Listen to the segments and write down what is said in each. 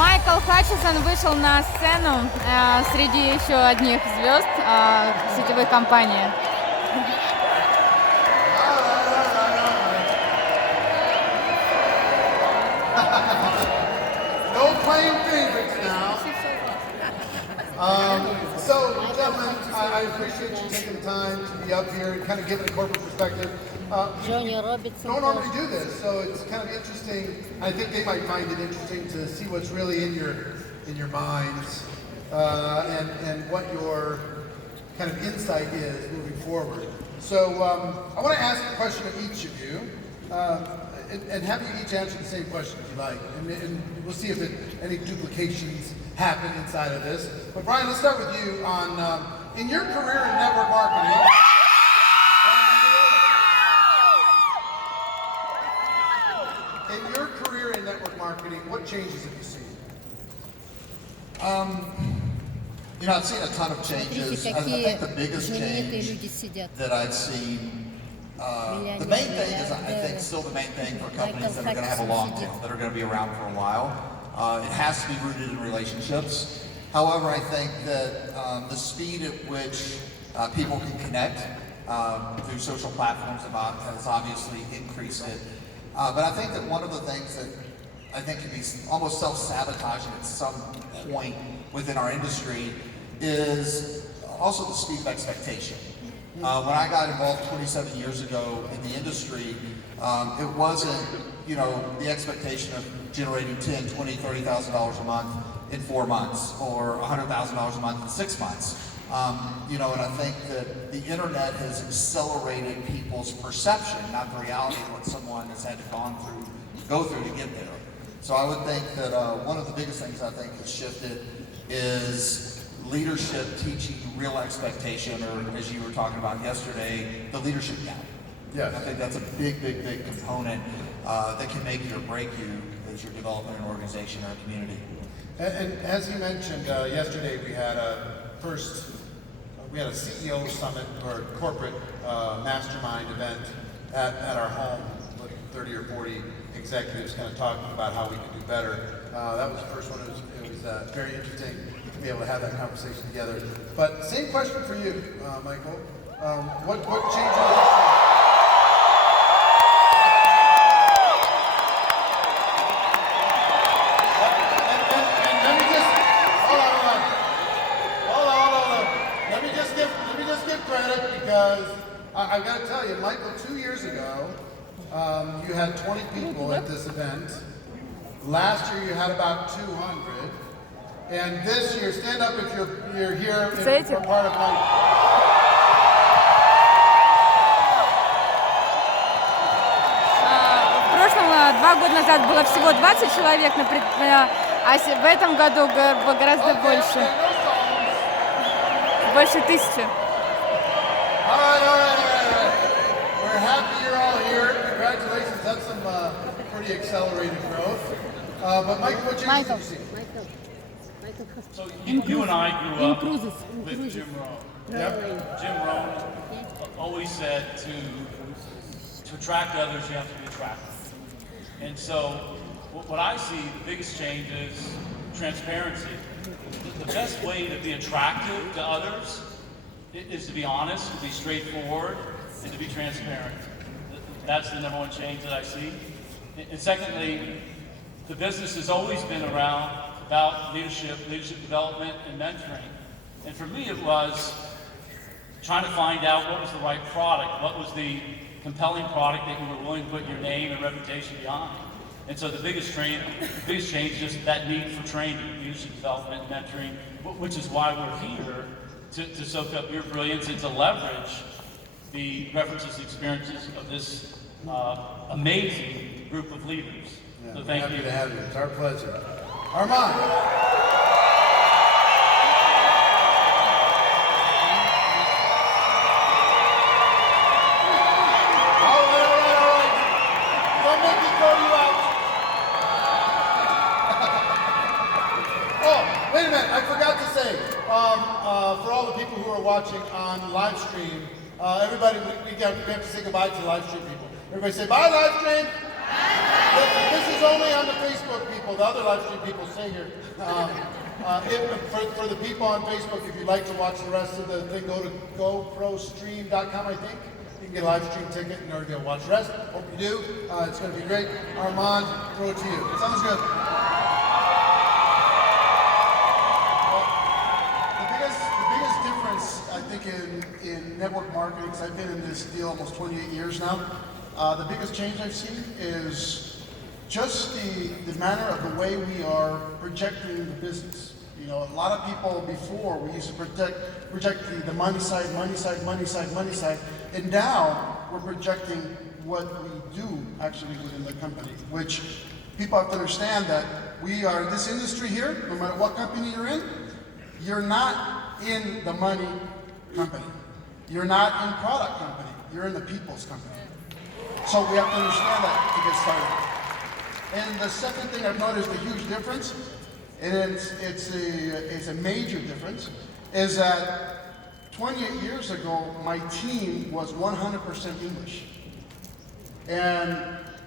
Майкл Хатчинсон вышел на сцену среди еще одних звезд сетевой компании. No playing favorites now. So, gentlemen, I appreciate you taking the time to be up here and kind of giving a corporate perspective. Don't normally do this, so it's kind of interesting. I think they might find it interesting to see what's really in your minds and what your kind of insight is moving forward. So I want to ask a question of each of you, and have you each answer the same question if you like, and we'll see if any duplications happen inside of this. But Brian, let's start with you on in your career in network marketing. In your career in network marketing, what changes have you seen? You know, I've seen a ton of changes. I think the biggest change that I've seen, the main thing is, I think, still the main thing for companies that are going to have a long tail, that are going to be around for a while. It has to be rooted in relationships. However, I think that the speed at which people can connect through social platforms has obviously increased it. But I think that one of the things that I think can be almost self-sabotaging at some point within our industry is also the speed of expectation. When I got involved 27 years ago in the industry, it wasn't, you know, the expectation of generating $10,000, $20,000, $30,000 a month in 4 months or $100,000 a month in 6 months. You know, and I think that the internet has accelerated people's perception, not the reality of what someone has had to go through to get there. So I would think that one of the biggest things I think has shifted is leadership teaching real expectation, or as you were talking about yesterday, the leadership gap. Yes. I think that's a big component that can make you or break you as you're developing an organization or a community. And as you mentioned yesterday, we had a CEO summit or corporate mastermind event at our home with 30 or 40 executives kind of talking about how we can do better. That was the first one. It was very interesting to be able to have that conversation together. But same question for you, Michael. What changed in the Because I've got to tell you, Michael, 2 years ago, you had 20 people at this event. Last year, you had about 200. And this year, stand up if you're here for part of my... В прошлом, 2 года назад, было всего 20 человек, а в этом году гораздо больше. Больше 1000. All right. We're happy you're all here. Congratulations, that's some pretty accelerated growth. But Michael, what changes have you seen? So you and I grew up with Jim Rohn. Yep. Jim Rohn always said to attract others, you have to be attractive. And so what I see, the biggest change is transparency. The best way to be attractive to others is to be honest, to be straightforward, and to be transparent. That's the number one change that I see. And secondly, the business has always been about leadership development, and mentoring. And for me, it was trying to find out what was the right product, what was the compelling product that you were willing to put your name and reputation behind. And so the biggest change is just that need for training, leadership development, mentoring, which is why we're here. To soak up your brilliance and to leverage the references and experiences of this amazing group of leaders. Yeah, so thank happy you. to have you. It's our pleasure. Armand. All right. Don't make me throw you out. Oh, wait a minute. I forgot to say. For all the people who are watching on live stream, everybody, we have to say goodbye to live stream people. Everybody say bye, live stream. This is only on the Facebook people. the other live stream people say here. For the people on Facebook, if you'd like to watch the rest of the thing, go to GoProStream.com, I think. You can get a live stream ticket in order to watch the rest. Hope you do. It's going to be great. Armand, throw it to you. Sounds good. Well, the biggest difference, I think, in network marketing, because I've been in this deal almost 28 years now, the biggest change I've seen is just the manner of the way we are projecting the business. You know, a lot of people before, we used to project the money side, and now we're projecting what we do actually within the company, which people have to understand that we are, this industry here, no matter what company you're in, you're not in the money company. You're not in product company. You're in the people's company. So we have to understand that to get started. And the second thing I've noticed a huge difference, and it's a major difference, is that 28 years ago, my team was 100% English. And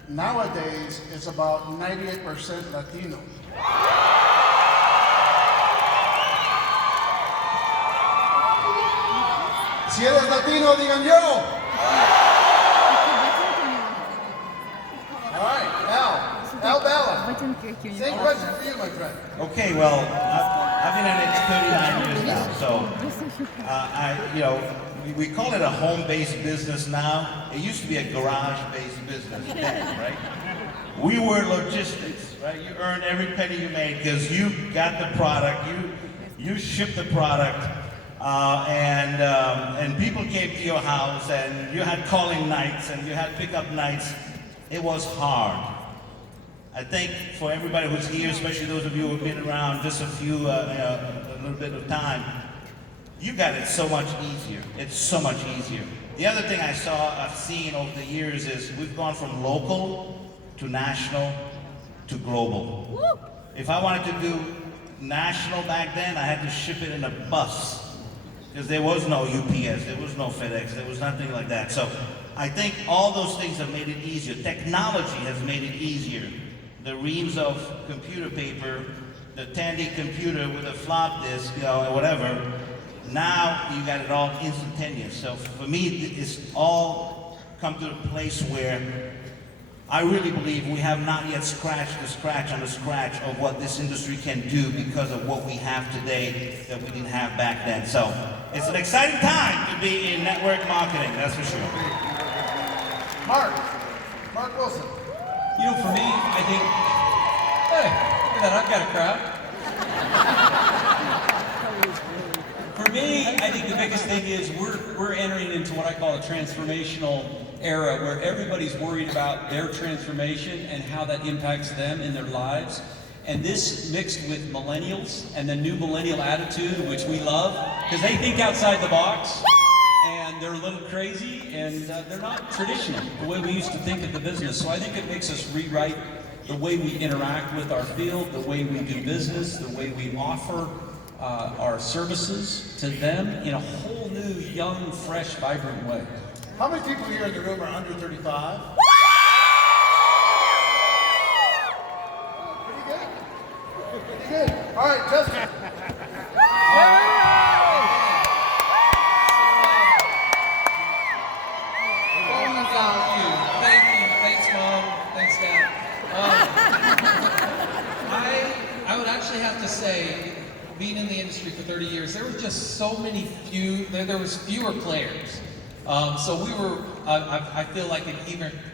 nowadays, it's about 98% Latino. Si eres Latino, digan yo! Al Bella, same question for you, my friend. Okay, well, I've been in it 39 years now, so we call it a home-based business now. It used to be a garage-based business then, right? We were logistics, right? You earned every penny you made because you got the product, you shipped the product, and people came to your house, and you had calling nights, and you had pickup nights. It was hard. I think for everybody who's here, especially those of you who've been around just a little bit of time, you got it so much easier. It's so much easier. The other thing I've seen over the years is we've gone from local to national to global. Woo! If I wanted to do national back then, I had to ship it in a bus because there was no UPS, there was no FedEx, there was nothing like that. So I think all those things have made it easier. Technology has made it easier. The reams of computer paper, the Tandy computer with a flop disk, or whatever, now you got it all instantaneous. So for me, it's all come to a place where I really believe we have not yet scratched the scratch on the scratch of what this industry can do because of what we have today that we didn't have back then. So it's an exciting time to be in network marketing, that's for sure. Mark Wilson. You know, for me, I think, hey, look at that, I've got a crowd. For me, I think the biggest thing is we're entering into what I call a transformational era where everybody's worried about their transformation and how that impacts them in their lives. And this mixed with millennials and the new millennial attitude, which we love, because they think outside the box. And they're a little crazy, and they're not traditional, the way we used to think of the business. So I think it makes us rewrite the way we interact with our field, the way we do business, the way we offer our services to them in a whole new, young, fresh, vibrant way. How many people here in the room are under 35? Pretty good. Pretty good. All right, Justin. Thanks, Mom. Thanks, Dad. I would actually have to say, being in the industry for 30 years, there were just so many there was fewer players. So we were, I feel like an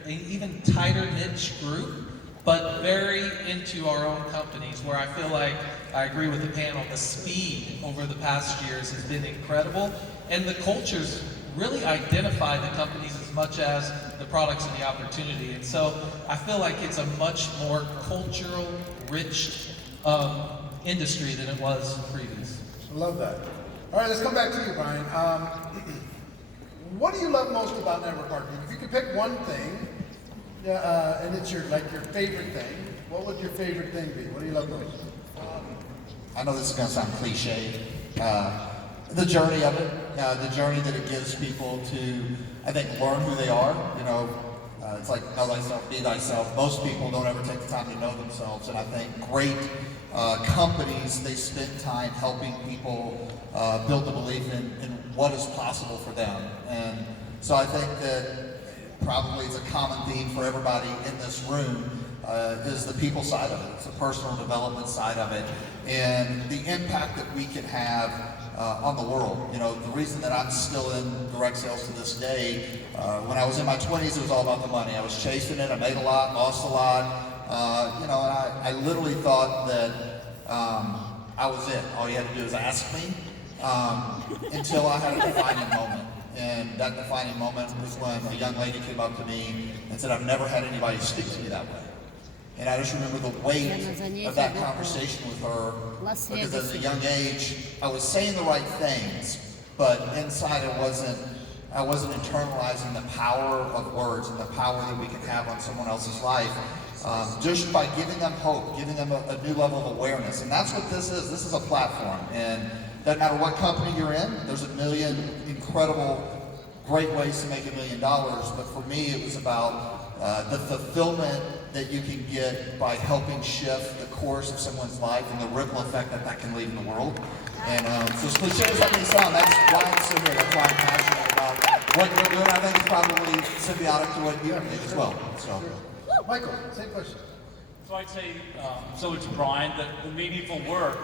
even tighter niche group, but very into our own companies, where I feel like, I agree with the panel, the speed over the past years has been incredible, and the cultures really identify the companies as much as the products and the opportunity. And so I feel like it's a much more cultural, rich industry than it was previous. I love that. All right, let's come back to you, Brian. What do you love most about network marketing? If you could pick one thing, and it's your favorite thing, what would your favorite thing be? What do you love most? I know this is going to sound cliche. The journey of it, the journey that it gives people to, I think, learn who they are. You know, It's like know thyself, be thyself. Most people don't ever take the time to know themselves, and I think great companies, they spend time helping people build the belief in what is possible for them. And so I think that probably it's a common theme for everybody in this room is the people side of it. It's the personal development side of it, and the impact that we can have on the world. You know, the reason that I'm still in direct sales to this day, when I was in my 20s, it was all about the money. I was chasing it, I made a lot, lost a lot, you know, and I literally thought that I was it. All you had to do is ask me, until I had a defining moment. And that defining moment was when a young lady came up to me and said, I've never had anybody speak to me that way. And I just remember the weight of that conversation with her, because at a young age, I was saying the right things, but inside I wasn't internalizing the power of words and the power that we can have on someone else's life, just by giving them hope, giving them a new level of awareness. And that's what this is. This is a platform. And doesn't matter what company you're in, there's a million incredible, great ways to make $1 million. But for me, it was about the fulfillment that you can get by helping shift the course of someone's life and the ripple effect that that can leave in the world. And so as cliche as that may sound, that's why I'm so here. That's why I'm passionate about what you're doing. I think it's probably symbiotic to what you're doing as well. So, Michael, same question. So I'd say, similar to Brian, that the meaningful work,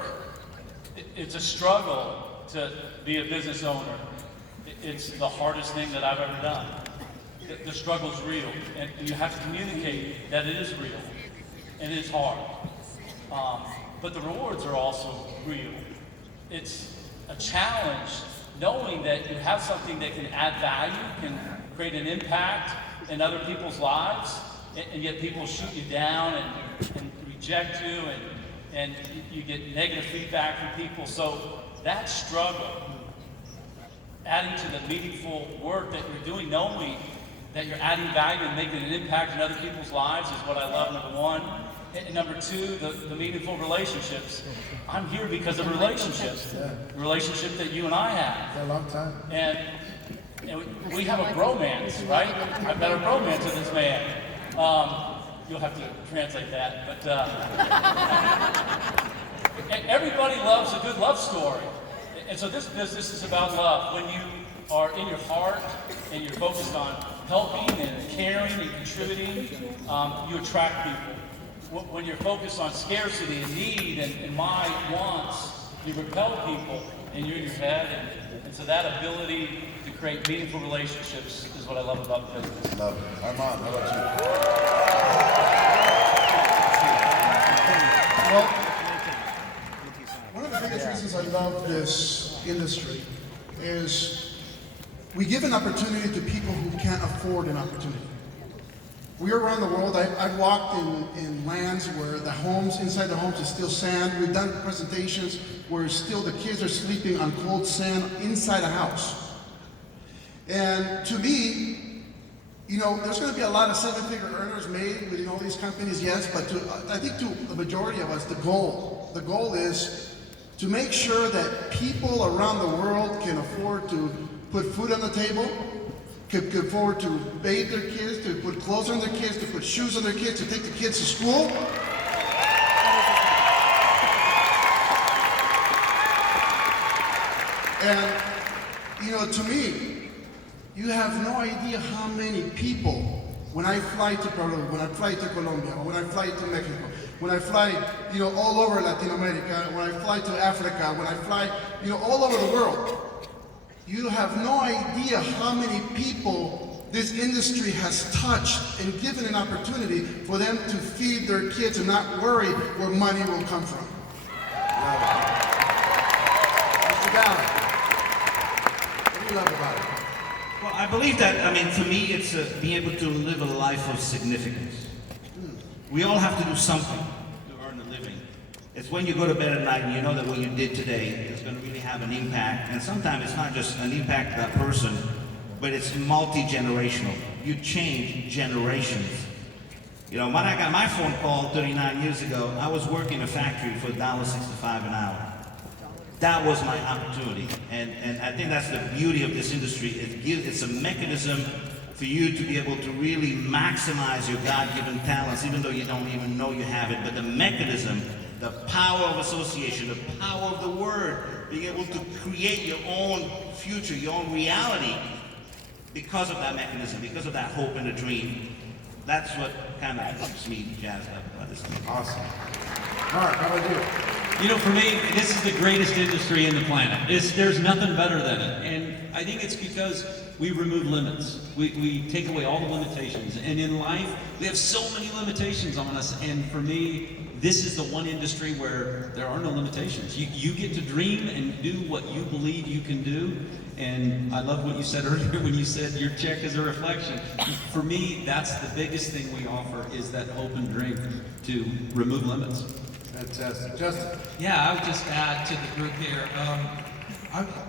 it's a struggle to be a business owner. It's the hardest thing that I've ever done. The struggle's real, and you have to communicate that it is real, and it's hard. But the rewards are also real. It's a challenge knowing that you have something that can add value, can create an impact in other people's lives, and yet people shoot you down and reject you, and you get negative feedback from people. So that struggle, adding to the meaningful work that you're doing, knowing that you're adding value and making an impact in other people's lives is what I love, number one. And number two, the meaningful relationships. I'm here because of relationships. The relationship that you and I have. For a long time. And we have a bromance, right? I've got a bromance with this man. You'll have to translate that, but everybody loves a good love story. And so this business is about love. When you are in your heart and you're focused on helping and caring and contributing, you attract people. When you're focused on scarcity and need and my wants, you repel people and you're in your head. And so that ability to create meaningful relationships is what I love about the business. Love it. Armand, how about you? Well, one of the biggest reasons I love this industry is we give an opportunity to people who can't afford an opportunity. We're around the world. I've walked in lands where the homes, inside the homes is still sand. We've done presentations where still the kids are sleeping on cold sand inside a house. And to me, you know, there's going to be a lot of seven-figure earners made within all these companies, yes, but I think to the majority of us, the goal is to make sure that people around the world can afford to put food on the table, can afford to bathe their kids, to put clothes on their kids, to put shoes on their kids, to take the kids to school. And, you know, to me, you have no idea how many people, when I fly to Peru, when I fly to Colombia, or when I fly to Mexico, when I fly, you know, all over Latin America, when I fly to Africa, when I fly, you know, all over the world, you have no idea how many people this industry has touched and given an opportunity for them to feed their kids and not worry where money will come from. Mr. Gallen, what do you love about it? Well, I believe that, I mean, for me, it's being able to live a life of significance. We all have to do something to earn a living. It's when you go to bed at night and you know that what you did today is going to really have an impact. And sometimes it's not just an impact to that person, but it's multi-generational. You change generations. You know, when I got my phone call 39 years ago, I was working in a factory for $1.65 an hour. That was my opportunity. And I think that's the beauty of this industry. It's a mechanism for you to be able to really maximize your God-given talents, even though you don't even know you have it, but the mechanism, the power of association, the power of the word, being able to create your own future, your own reality, because of that mechanism, because of that hope and the dream. That's what kind of keeps me jazzed up about this thing. Awesome. Mark, how about you? You know, for me, this is the greatest industry in the planet. There's nothing better than it. And I think it's because we remove limits. We take away all the limitations. And in life, we have so many limitations on us. And for me, this is the one industry where there are no limitations. You get to dream and do what you believe you can do. And I love what you said earlier when you said your check is a reflection. For me, that's the biggest thing we offer, is that hope and dream to remove limits. Fantastic. Justin? Yeah, I would just add to the group here.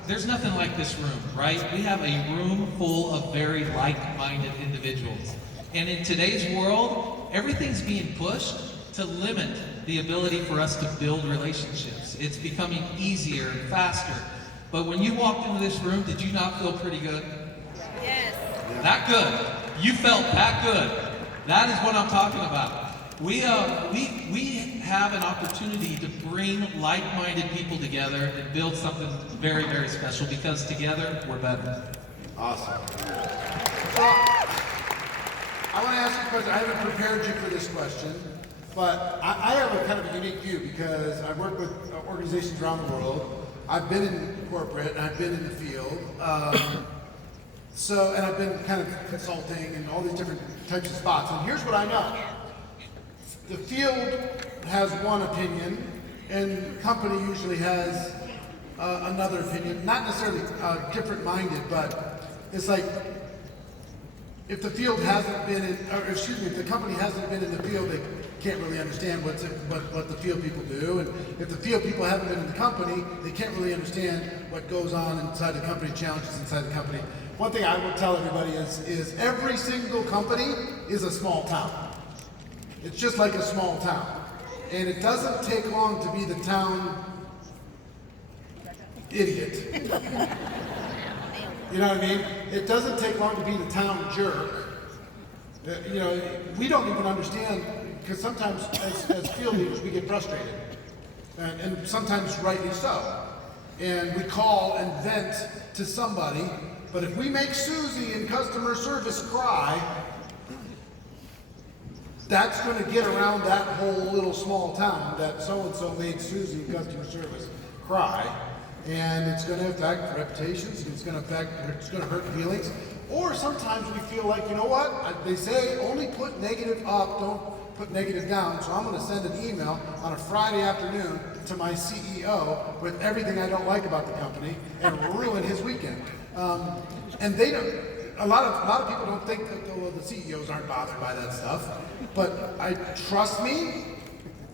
There's nothing like this room, right? We have a room full of very like-minded individuals. And in today's world, everything's being pushed to limit the ability for us to build relationships. It's becoming easier and faster. But when you walked into this room, did you not feel pretty good? Yes. That good. You felt that good. That is what I'm talking about. We have an opportunity to bring like-minded people together and build something very, very special, because together we're better. Awesome. Well, I want to ask you a question. I haven't prepared you for this question, but I have a kind of a unique view because I work with organizations around the world. I've been in corporate and I've been in the field. And I've been kind of consulting and all these different types of spots. And here's what I know. The field has one opinion, and the company usually has another opinion. Not necessarily different-minded, but it's like if the field hasn't been in, or excuse me, if the company hasn't been in the field, they can't really understand what the field people do. And if the field people haven't been in the company, they can't really understand what goes on inside the company, challenges inside the company. One thing I would tell everybody is every single company is a small town. It's just like a small town. And it doesn't take long to be the town idiot. You know what I mean? It doesn't take long to be the town jerk. You know, we don't even understand, because sometimes as field leaders we get frustrated. And sometimes rightly so. And we call and vent to somebody, but if we make Susie in customer service cry, that's going to get around that whole little small town that so-and-so made Susie in customer service cry, and it's going to affect reputations, it's going to hurt feelings. Or sometimes we feel like, you know what, they say only put negative up, don't put negative down, so I'm going to send an email on a Friday afternoon to my CEO with everything I don't like about the company and ruin his weekend. And they don't. A lot of people don't think that, well, the CEOs aren't bothered by that stuff, but trust me,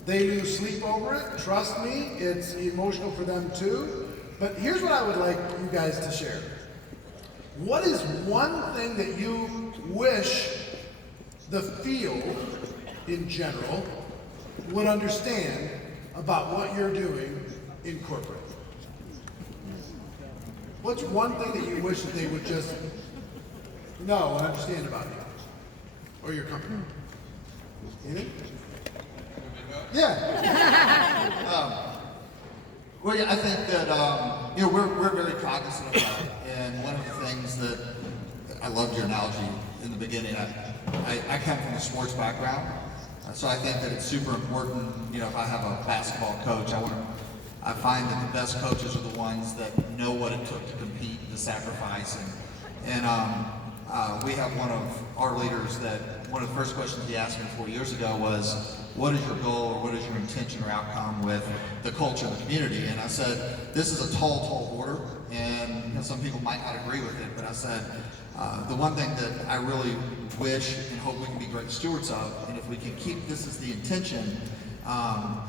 they lose sleep over it. Trust me, it's emotional for them too. But here's what I would like you guys to share. What is one thing that you wish the field in general would understand about what you're doing in corporate? What's one thing that you wish that they would just know and understand about you or your company? Anything? Yeah. Well, yeah, I think that you know, we're very cognizant of that, and one of the things that I loved your analogy in the beginning. I come from a sports background, so I think that it's super important. You know, if I have a basketball coach, I find that the best coaches are the ones that know what it took to compete, to sacrifice, and we have one of our leaders that one of the first questions he asked me 4 years ago was, what is your goal or what is your intention or outcome with the culture of the community? And I said, this is a tall order, and you know, some people might not agree with it, but I said, the one thing that I really wish and hope we can be great stewards of, and if we can keep this as the intention,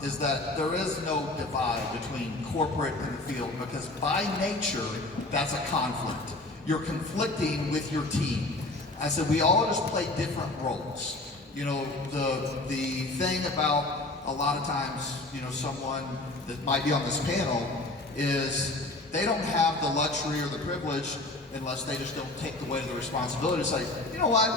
is that there is no divide between corporate and the field, because by nature, that's a conflict. You're conflicting with your team. I said, we all just play different roles. You know, the thing about a lot of times, you know, someone that might be on this panel is they don't have the luxury or the privilege unless they just don't take the weight of the responsibility to say, you know what,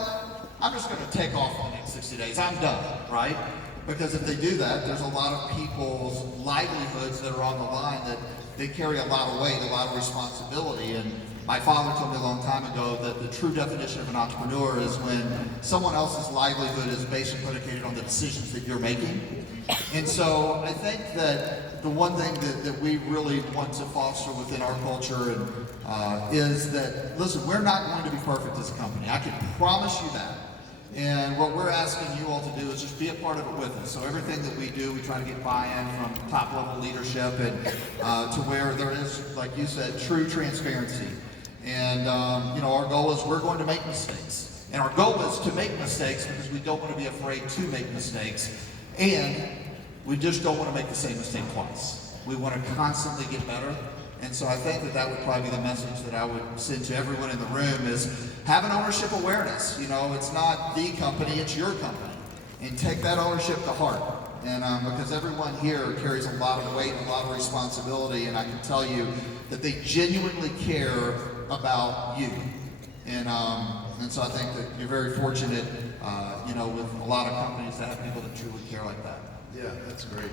I'm just going to take off on the next 60 days. I'm done, right? Because if they do that, there's a lot of people's livelihoods that are on the line that they carry a lot of weight, a lot of responsibility. And my father told me a long time ago that the true definition of an entrepreneur is when someone else's livelihood is based and predicated on the decisions that you're making. And so I think that the one thing that we really want to foster within our culture is that, listen, we're not going to be perfect as a company. I can promise you that. And what we're asking you all to do is just be a part of it with us. So everything that we do, we try to get buy-in from top-level leadership and to where there is, like you said, true transparency. And you know, our goal is we're going to make mistakes. And our goal is to make mistakes because we don't want to be afraid to make mistakes. And we just don't want to make the same mistake twice. We want to constantly get better. And so I think that that would probably be the message that I would send to everyone in the room is have an ownership awareness. You know, it's not the company, it's your company. And take that ownership to heart. And because everyone here carries a lot of weight, a lot of responsibility, and I can tell you that they genuinely care about you. And so I think that you're very fortunate, you know, with a lot of companies that have people that truly care like that. Yeah, that's great.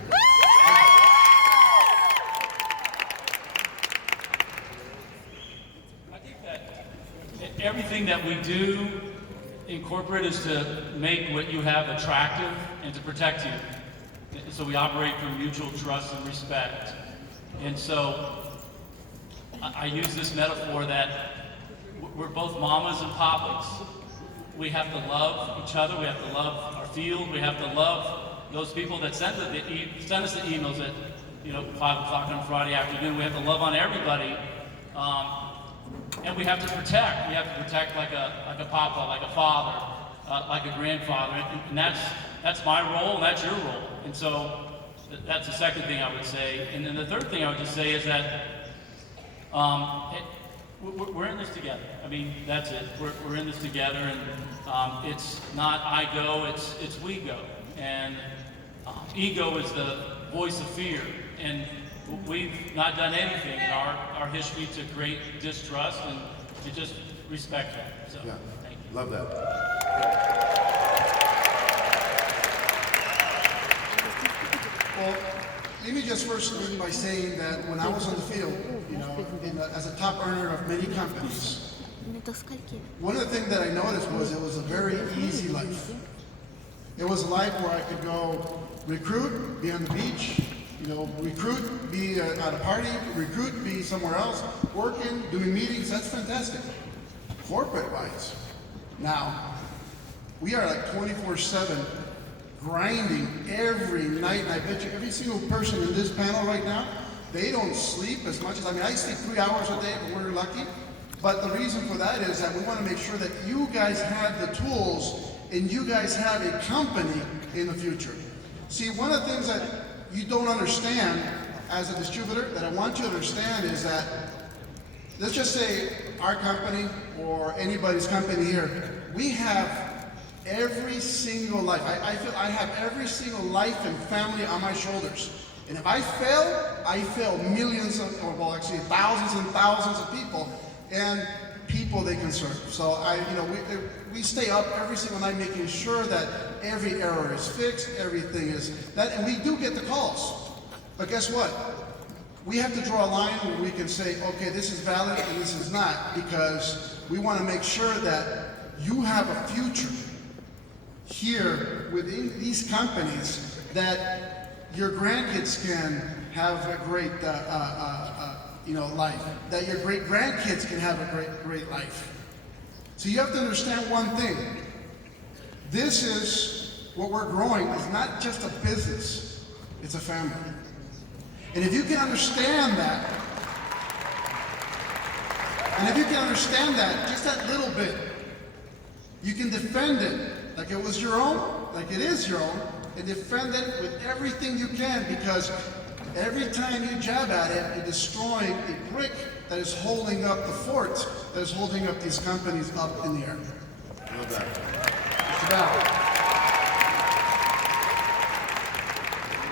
Everything that we do in corporate is to make what you have attractive and to protect you. So we operate from mutual trust and respect. And so I use this metaphor that we're both mamas and papas. We have to love each other. We have to love our field. We have to love those people that send us the emails at 5 o'clock on a Friday afternoon. We have to love on everybody. And we have to protect. We have to protect like a papa, like a father, like a grandfather, and that's my role, and that's your role. And so that's the second thing I would say. And then the third thing I would just say is that we're in this together. I mean, that's it. We're in this together, and it's not I go, it's we go. And ego is the voice of fear, and we've not done anything in our history to create distrust and to just respect that. So, Yeah, thank you. love that. Well, let me just first begin by saying that when I was on the field, as a top earner of many companies, one of the things that I noticed was it was a very easy life. It was a life where I could go recruit, be on the beach, recruit, be at a party, recruit, be somewhere else, working, doing meetings. That's fantastic. Corporate-wise, now, we are like 24/7 grinding every night, and I bet you every single person in this panel right now, they don't sleep as much as, I sleep 3 hours a day, but we're lucky. But the reason for that is that we want to make sure that you guys have the tools and you guys have a company in the future. See, one of the things that you don't understand as a distributor that I want you to understand is that, let's just say our company or anybody's company here, we have every single life. I feel I have every single life and family on my shoulders. And if I fail millions of, or well actually thousands and thousands of people and people they can serve. So we stay up every single night making sure that every error is fixed, everything is that, and we do get the calls. But guess what? We have to draw a line where we can say, okay, this is valid and this is not, because we want to make sure that you have a future here within these companies, that your grandkids can have a great life, that your great grandkids can have a great life. So you have to understand one thing. This is what we're growing. It's not just a business, it's a family. And if you can understand that, just that little bit, you can defend it like it was your own, like it is your own, and defend it with everything you can, because every time you jab at it, you're destroying a brick that is holding up the fort, that is holding up these companies up in the air. I love that. It's about.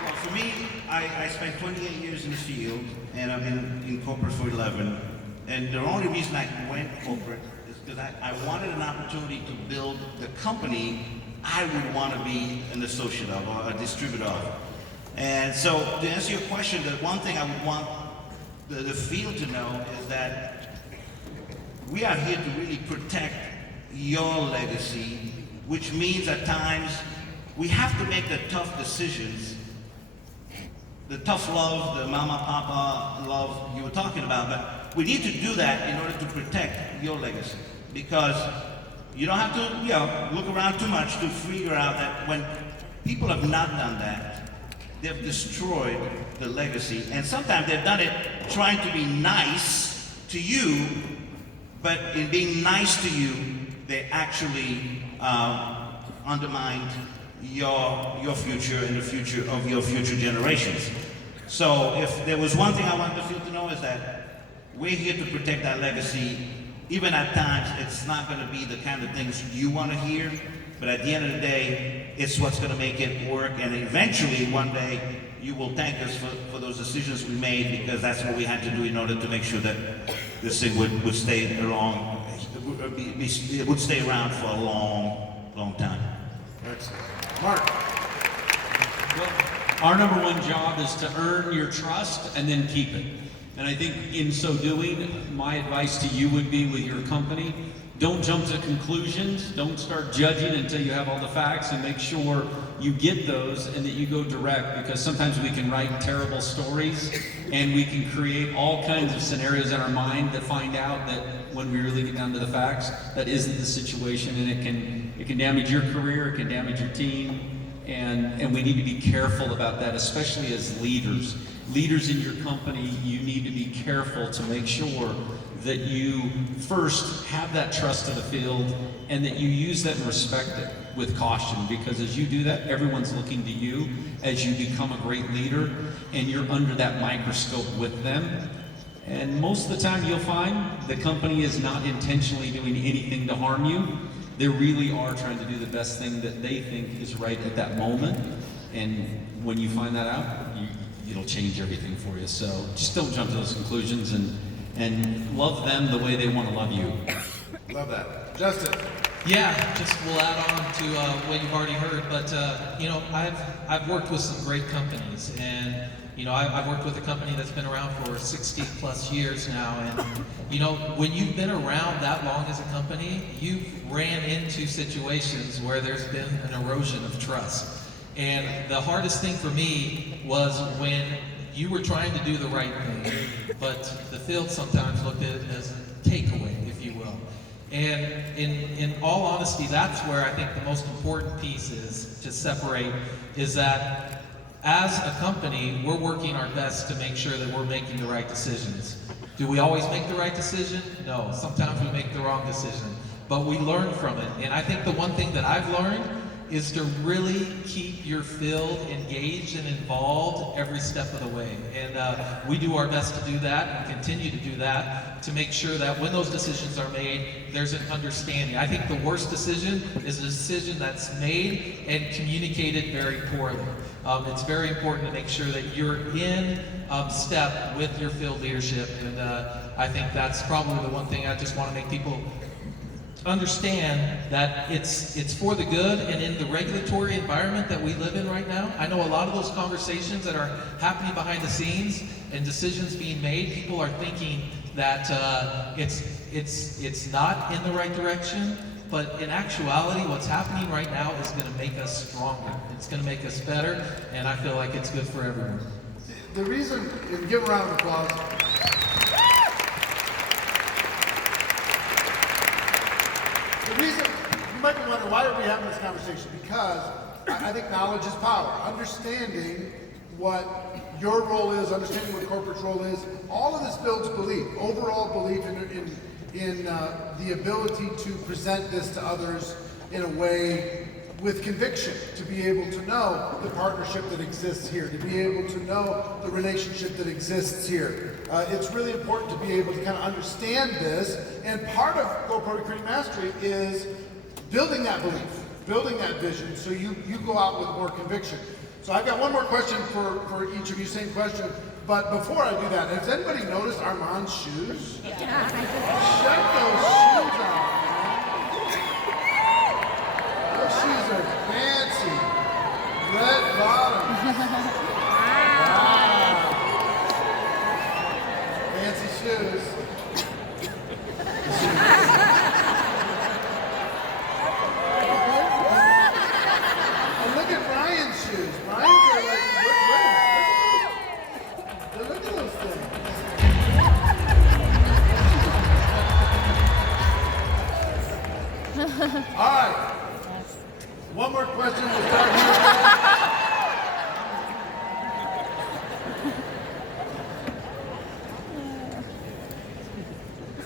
Well, for me, I spent 28 years in the field, and I've been in corporate for 11. And the only reason I went corporate is because I wanted an opportunity to build the company I would want to be an associate of or a distributor of. And so to answer your question, the one thing I would want the field to know is that we are here to really protect your legacy, which means at times we have to make the tough decisions, the tough love, the mama, papa love you were talking about, but we need to do that in order to protect your legacy. Because you don't have to, look around too much to figure out that when people have not done that, they've destroyed the legacy. And sometimes they've done it trying to be nice to you, but in being nice to you, they actually undermined your future and the future of your future generations. So if there was one thing I want the field to know is that we're here to protect that legacy. Even at times, it's not going to be the kind of things you want to hear, but at the end of the day, it's what's going to make it work. And eventually, one day, you will thank us for those decisions we made, because that's what we had to do in order to make sure that this thing would stay along, it would stay around for a long time. Excellent. Mark. Well, our number one job is to earn your trust and then keep it. And I think in so doing, my advice to you would be with your company, don't jump to conclusions, don't start judging until you have all the facts, and make sure you get those and that you go direct, because sometimes we can write terrible stories and we can create all kinds of scenarios in our mind that find out that when we really get down to the facts, that isn't the situation, and it can damage your career, it can damage your team, and we need to be careful about that, especially as leaders. Leaders in your company, you need to be careful to make sure that you first have that trust of the field and that you use that and respect it with caution, because as you do that, everyone's looking to you as you become a great leader and you're under that microscope with them. And most of the time you'll find the company is not intentionally doing anything to harm you. They really are trying to do the best thing that they think is right at that moment. And when you find that out, it'll change everything for you. So just don't jump to those conclusions, and love them the way they want to love you. Love that. Justin. Yeah, just we'll add on to what you've already heard, but I've worked with some great companies, and I've worked with a company that's been around for 60 plus years now, and when you've been around that long as a company, you've ran into situations where there's been an erosion of trust. And the hardest thing for me was when you were trying to do the right thing, but the field sometimes looked at it as a takeaway, if you will. And in all honesty, that's where I think the most important piece is to separate, is that as a company, we're working our best to make sure that we're making the right decisions. Do we always make the right decision? No, sometimes we make the wrong decision, but we learn from it. And I think the one thing that I've learned is to really keep your field engaged and involved every step of the way. And we do our best to do that and continue to do that to make sure that when those decisions are made, there's an understanding. I think the worst decision is a decision that's made and communicated very poorly. It's very important to make sure that you're in step with your field leadership, and I think that's probably the one thing I just want to make people understand, that it's for the good. And in the regulatory environment that we live in right now, I know a lot of those conversations that are happening behind the scenes and decisions being made, people are thinking that it's not in the right direction, but in actuality what's happening right now is going to make us stronger, it's going to make us better, and I feel like it's good for everyone. The reason, and give a round of applause. The reason, you might be wondering, why are we having this conversation? Because I think knowledge is power. Understanding what your role is, understanding what corporate's role is, all of this builds belief, overall belief in the ability to present this to others in a way with conviction, to be able to know the partnership that exists here, to be able to know the relationship that exists here. It's really important to be able to kind of understand this, and part of GoPro Recruiting Mastery is building that belief, building that vision, so you go out with more conviction. So I've got one more question for each of you, same question. But before I do that, has anybody noticed Armand's shoes? Check those shoes out, man. Those shoes are fancy. Red bottoms. Wow. Fancy shoes. And look at Brian's shoes. Brian's are like, look at those things. All right. One more question. We'll start here.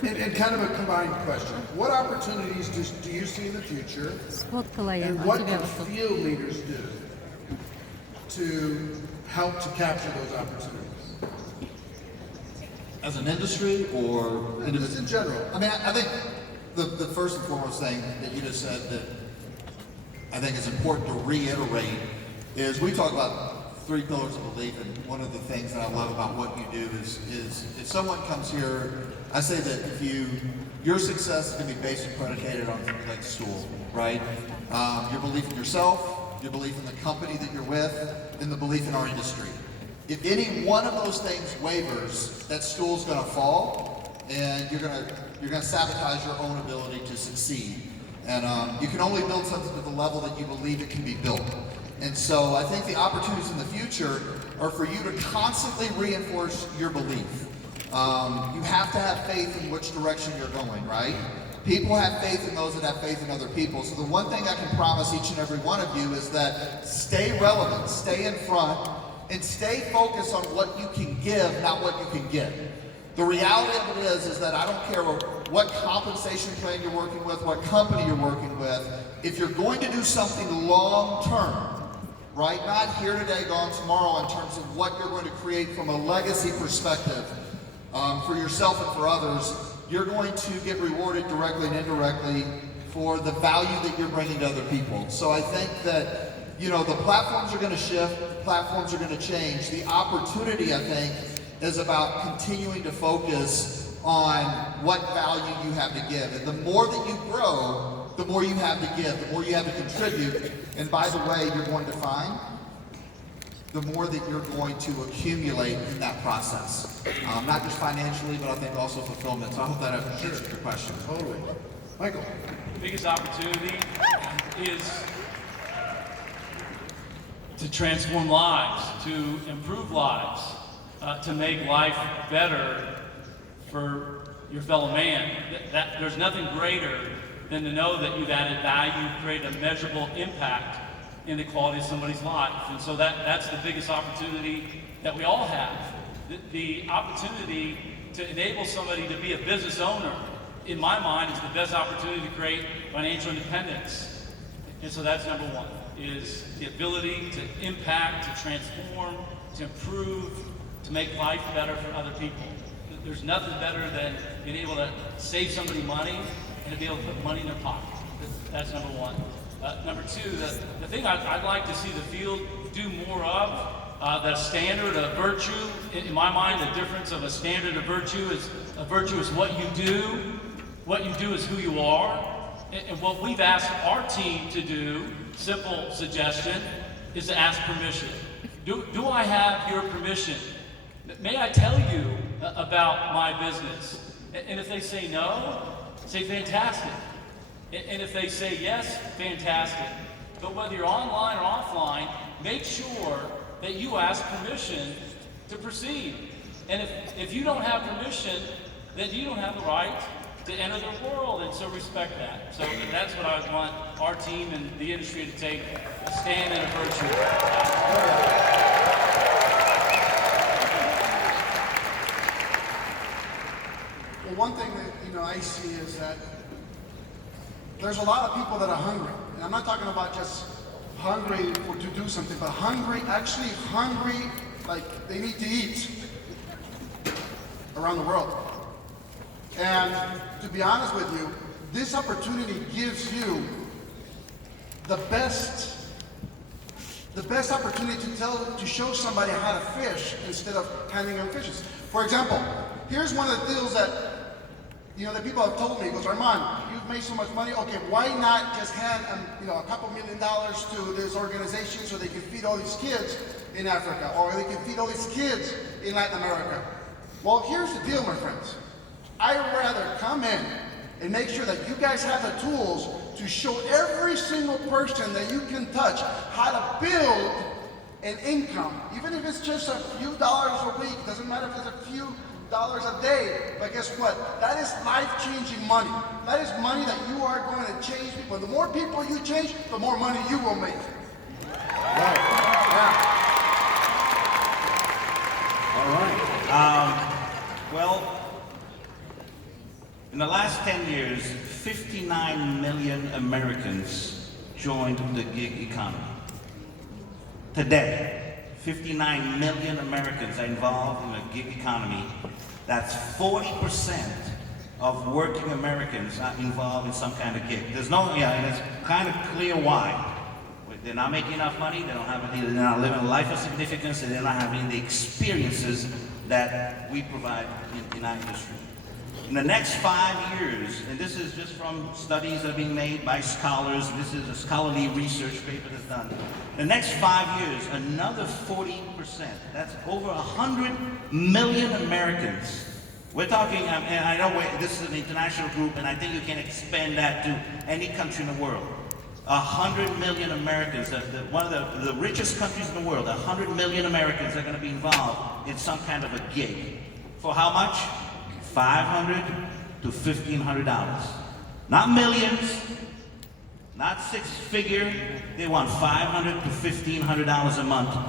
And kind of a combined question. What opportunities do you see in the future? And what can field leaders do to help to capture those opportunities? As an industry or Just in general. I mean, I think the first and foremost thing that you just said that I think is important to reiterate is we talk about 3 pillars of belief, and one of the things that I love about what you do is if someone comes here, I say that your success is going to be based and predicated on things like school, right? Your belief in yourself, your belief in the company that you're with, and the belief in our industry. If any one of those things wavers, that stool's going to fall, and you're going to sabotage your own ability to succeed. And you can only build something to the level that you believe it can be built. And so I think the opportunities in the future are for you to constantly reinforce your belief. You have to have faith in which direction you're going, right? People have faith in those that have faith in other people. So the one thing I can promise each and every one of you is that stay relevant, stay in front, and stay focused on what you can give, not what you can get. The reality of it is that I don't care what compensation plan you're working with, what company you're working with, if you're going to do something long term, right? Not here today, gone tomorrow in terms of what you're going to create from a legacy perspective for yourself and for others, you're going to get rewarded directly and indirectly for the value that you're bringing to other people. So I think that, you know, the platforms are going to shift, the platforms are going to change. The opportunity, I think, is about continuing to focus on what value you have to give. And the more that you grow, the more you have to give, the more you have to contribute. And by the way, you're going to find the more that you're going to accumulate in that process. Not just financially, but I think also fulfillment. So I hope that answers your question. Totally. Michael. The biggest opportunity is to transform lives, to improve lives, to make life better for your fellow man. There's nothing greater than to know that you've added value, created a measurable impact in the quality of somebody's life. And so that's the biggest opportunity that we all have. The opportunity to enable somebody to be a business owner, in my mind, is the best opportunity to create financial independence. And so that's number one, is the ability to impact, to transform, to improve, to make life better for other people. There's nothing better than being able to save somebody money and to be able to put money in their pocket. That's number one. Number two, the thing I'd like to see the field do more of, the standard of virtue. In my mind, the difference of a standard of virtue is what you do. What you do is who you are. And what we've asked our team to do, simple suggestion, is to ask permission. Do I have your permission? May I tell you about my business? And if they say no, say fantastic. And if they say yes, fantastic. But whether you're online or offline, make sure that you ask permission to proceed. And if you don't have permission, then you don't have the right to enter their world, and so respect that. So that's what I want our team and the industry to take a stand in a virtue. Well, one thing that I see is that there's a lot of people that are hungry. And I'm not talking about just hungry to do something, but actually hungry, like they need to eat around the world. And to be honest with you, this opportunity gives you the best the best opportunity to show somebody how to fish instead of handing them fishes. For example, here's one of the deals that that people have told me. He goes, Armand, you've made so much money. Okay, why not just hand a couple $1 million to this organization so they can feed all these kids in Africa, or they can feed all these kids in Latin America? Well, here's the deal, my friends. I'd rather come in and make sure that you guys have the tools to show every single person that you can touch how to build an income, even if it's just a few dollars a week. Doesn't matter if it's a few dollars a day, but guess what? That is life-changing money. That is money that you are going to change people. The more people you change, the more money you will make. Right. Yeah. All right. Well, in the last 10 years, 59 million Americans joined the gig economy. Today, 59 million Americans are involved in the gig economy. That's 40% of working Americans are involved in some kind of gig. There's no, and it's kind of clear why. They're not making enough money, they're not living a life of significance, and they're not having the experiences that we provide in our industry. In the next 5 years, and this is just from studies that are being made by scholars, this is a scholarly research paper that's done. In the next 5 years, another 40%, that's over 100 million Americans. We're talking, and I know this is an international group, and I think you can expand that to any country in the world. 100 million Americans, one of the richest countries in the world, 100 million Americans are going to be involved in some kind of a gig. For how much? $500 to $1,500. Not millions, not six-figure. They want $500 to $1,500 a month